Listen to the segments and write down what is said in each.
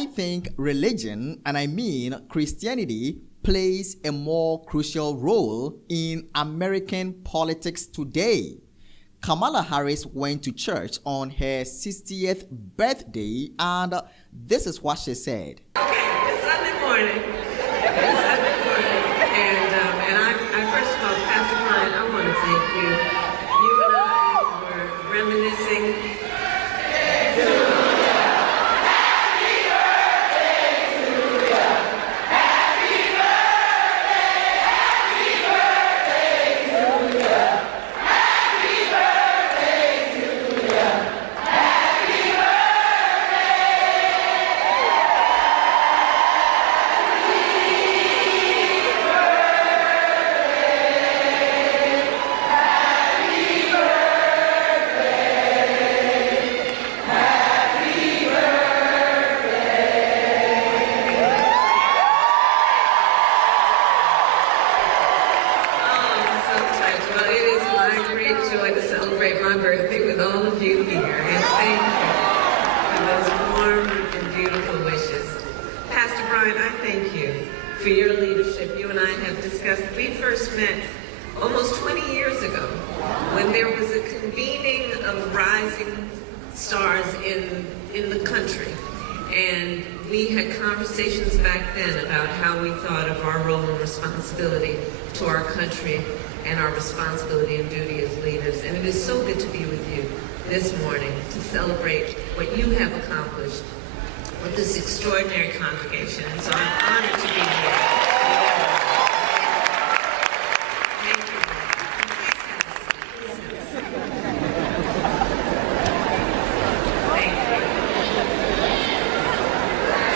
I think religion, and I mean Christianity, plays a more crucial role in American politics today. Kamala Harris went to church on her 60th birthday, and this is what she said. Okay, it's Sunday morning. It's Sunday morning. And I first of all, Pastor Brian, I want to thank you. You and I were reminiscing. My birthday with all of you here, and thank you for those warm and beautiful wishes. Pastor Brian, I thank you for your leadership. You and I have discussed, we first met almost 20 years ago when there was a convening of rising stars in the country. And we had conversations back then about how we thought of our role and responsibility to our country and our responsibility and duty as leaders. And it is so good to be with you this morning to celebrate what you have accomplished with this extraordinary congregation. And so I'm honored to be here. Thank you. Thank you.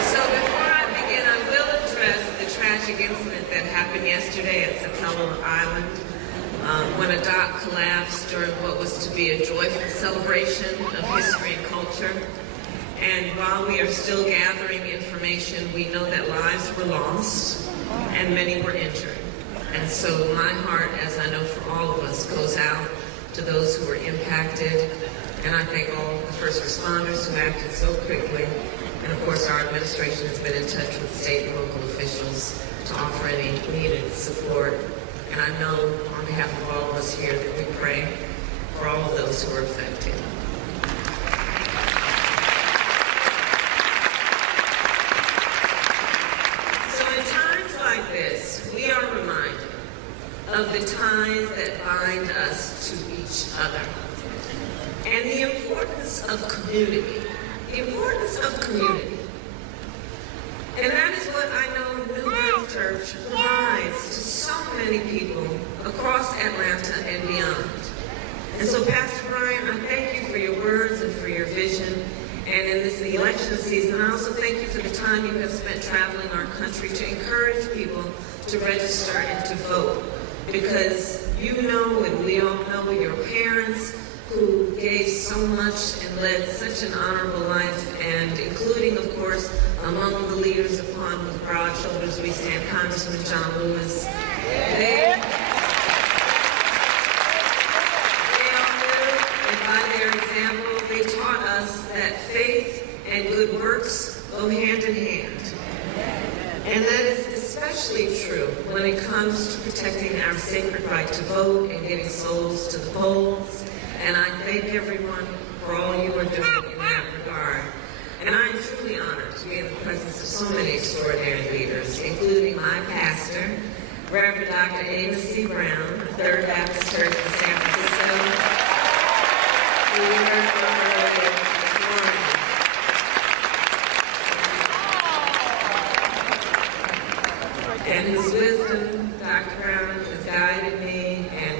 So before I begin, I will address the tragic incident that happened yesterday at Kamala Island. When a dock collapsed during what was to be a joyful celebration of history and culture. And while we are still gathering information, we know that lives were lost and many were injured. And so my heart, as I know for all of us, goes out to those who were impacted. And I thank all the first responders who acted so quickly. And of course, our administration has been in touch with state and local officials to offer any needed support. And I know on behalf of all of us here that we pray for all of those who are affected. So in times like this, we are reminded of the ties that bind us to each other and the importance of community. The importance of community. And that is what I know New Life Church provides to so many people across Atlanta and beyond. And so, Pastor Brian, I thank you for your words and for your vision. And in this election season, I also thank you for the time you have spent traveling our country to encourage people to register and to vote. Because you know, and we all know, your parents who gave so much and led such an honorable life, and including, of course, among the leaders upon whose broad shoulders we stand, Congressman John Lewis. They all knew, and by their example, they taught us that faith and good works go hand in hand. And that is especially true when it comes to protecting our sacred right to vote and getting souls to the polls. And I thank everyone for all you are doing in that regard. And I am truly honored to be in the presence of so many extraordinary leaders, including my pastor, Reverend Dr. Amos C. Brown, of Third Baptist Church in San Francisco, who we heard from earlier this morning. And his wisdom, Dr. Brown, has guided me and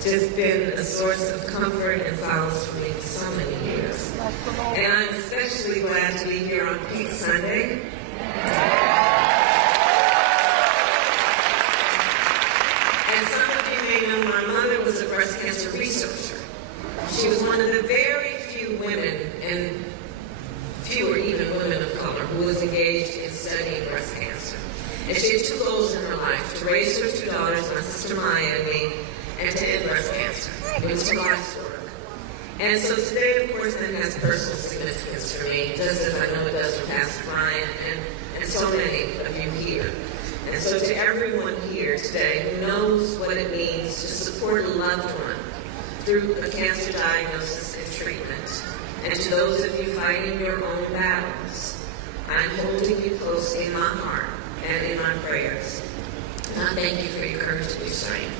just been a source of comfort and solace for me for so many years. And I'm especially glad to be here on Peak Sunday. As some of you may know, my mother was a breast cancer researcher. She was one of the very few women, and fewer even women of color, who was engaged in studying breast cancer. And she had two goals in her life: to raise her two daughters, my sister Maya and me, and to end breast cancer. It was her life's work. And so today, of course, that has personal significance for me, just as I know it does for Pastor Brian, and so many of you here. And so to everyone here today who knows what it means to support a loved one through a cancer diagnosis and treatment, and to those of you fighting your own battles, I'm holding you close in my heart and in my prayers. And I thank you for your courage and your strength.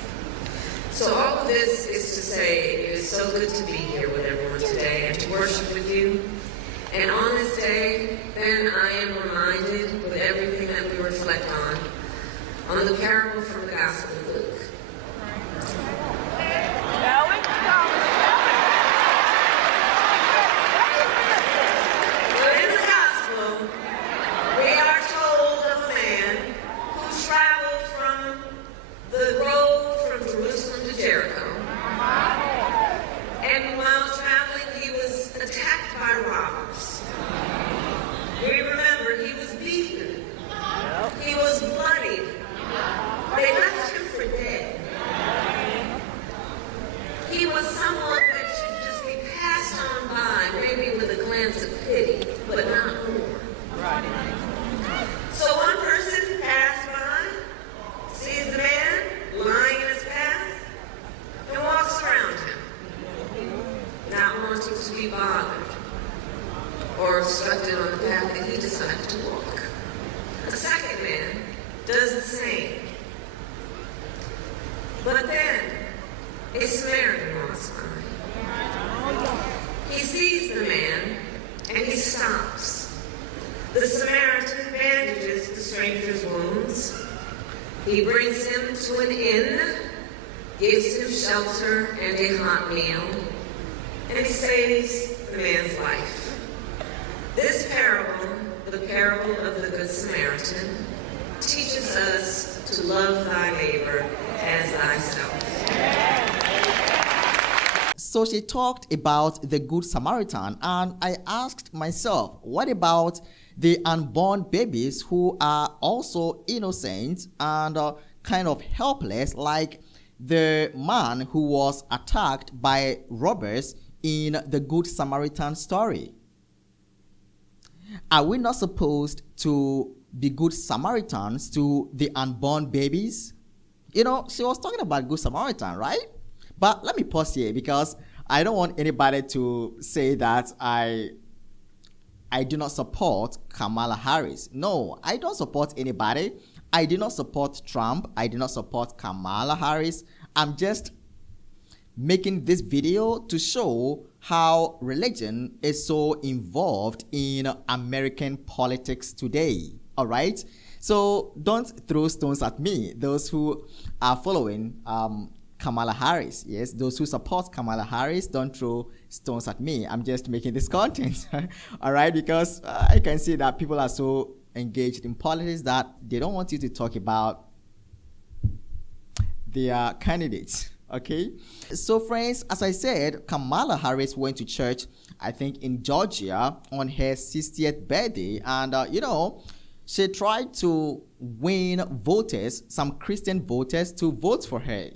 So all of this is to say it is so good to be here with everyone today and to worship with you. And on this day, then I am reminded with everything that we reflect on the parable from the Gospel of Luke. So in the Gospel, we are told of a man who traveled from the road from Jerusalem to Jericho. And while traveling, he was attacked by robbers. We remember he was beaten. He was bloodied. They left him for dead. He was someone that should just be passed on by, maybe with a glance of pity, but not more. So one person passed by, sees the man lying in his path, and walks around him, not wanting to be bothered or obstructed on the path that he decided to walk. A second man does the same. But then, a Samaritan walks by. He sees the man, and he stops. The Samaritan bandages the stranger's wounds. He brings him to an inn, gives him shelter and a hot meal, and he saves the man's life. This parable, the parable of the Good Samaritan, teaches us to love thy neighbor as thyself. So she talked about the Good Samaritan, and I asked myself, what about the unborn babies who are also innocent and kind of helpless, like the man who was attacked by robbers in the Good Samaritan story? Are we not supposed to be good Samaritans to the unborn babies? You know, she was talking about Good Samaritan, right? But let me pause here because I don't want anybody to say that I do not support Kamala Harris. No, I don't support anybody. I do not support Trump. I do not support Kamala Harris. I'm just making this video to show how religion is so involved in American politics today. All right? So don't throw stones at me, those who are following Kamala Harris. Yes, those who support Kamala Harris, don't throw stones at me. I'm just making this content. All right? Because I can see that people are so engaged in politics that they don't want you to talk about their candidates. Okay, so friends, as I said, Kamala Harris went to church, I think in Georgia, on her 60th birthday, and she tried to win voters, some Christian voters, to vote for her.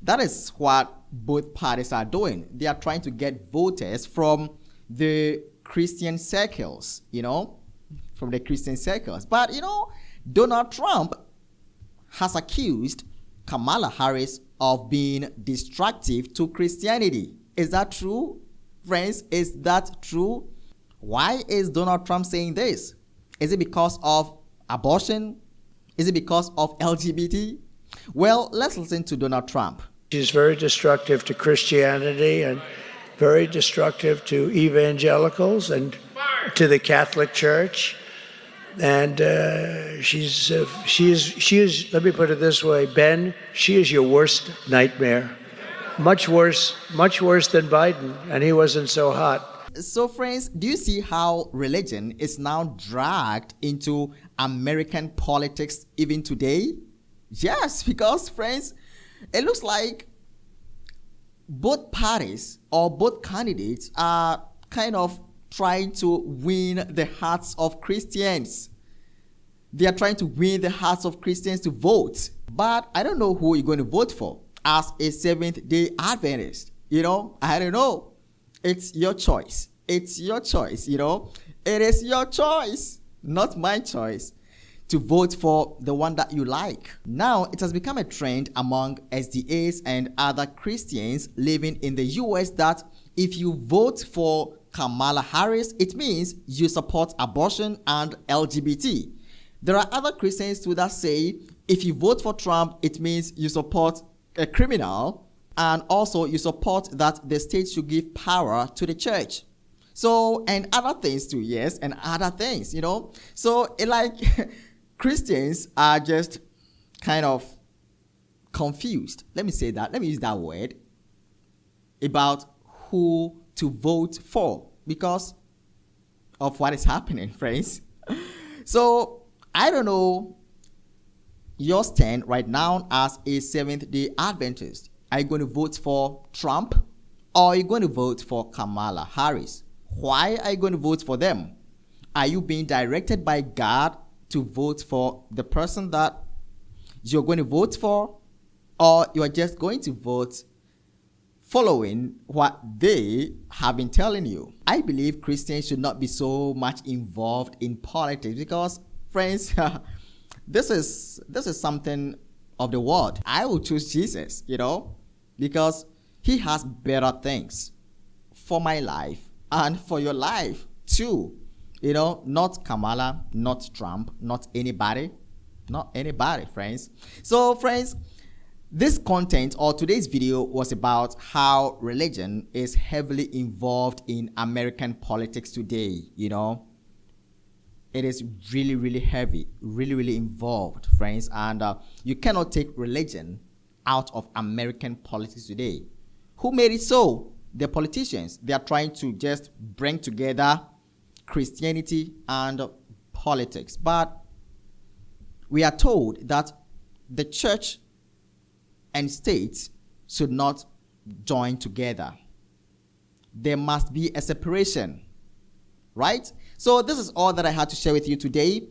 That is what both parties are doing. They are trying to get voters from the Christian circles, from the Christian circles. But Donald Trump has accused Kamala Harris of being destructive to Christianity. Is that true? Friends, is that true? Why is Donald Trump saying this? Is it because of abortion? Is it because of LGBT? Well, let's listen to Donald Trump. She's very destructive to Christianity and very destructive to evangelicals and to the Catholic Church. And she is, let me put it this way, Ben, she is your worst nightmare. Much worse than Biden, and he wasn't so hot. So friends, do you see how religion is now dragged into American politics even today? Yes, because friends, it looks like both parties or both candidates are kind of trying to win the hearts of Christians. They are trying to win the hearts of Christians to vote. But I don't know who you're going to vote for as a Seventh-day Adventist. I don't know. It's your choice. It's your choice, It is your choice, not my choice, to vote for the one that you like. Now, it has become a trend among SDAs and other Christians living in the US that if you vote for Kamala Harris, it means you support abortion and LGBT. There are other Christians too that say if you vote for Trump, it means you support a criminal, and also you support that the state should give power to the church. So, and other things too, yes, and other things, So, Christians are just kind of confused. Let me say that. Let me use that word about who to vote for because of what is happening, friends. So, I don't know your stand right now as a Seventh-day Adventist. Are you going to vote for Trump or are you going to vote for Kamala Harris? Why are you going to vote for them? Are you being directed by God to vote for the person that you're going to vote for, or you are just going to vote following what they have been telling you? I believe Christians should not be so much involved in politics because, friends, this is something of the world. I will choose Jesus, because he has better things for my life and for your life too. Not Kamala, not Trump, not anybody, friends. So, friends, this content or today's video was about how religion is heavily involved in American politics today. It is really, really heavy, really, really involved, friends. And you cannot take religion out of American politics today. Who made it so? The politicians. They are trying to just bring together Christianity and politics. But we are told that the church and states should not join together. There must be a separation, right? So this is all that I had to share with you today.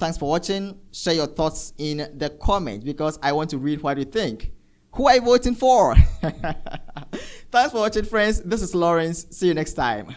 Thanks for watching. Share your thoughts in the comments because I want to read what you think. Who are you voting for? Thanks for watching, friends. This is Lawrence. See you next time.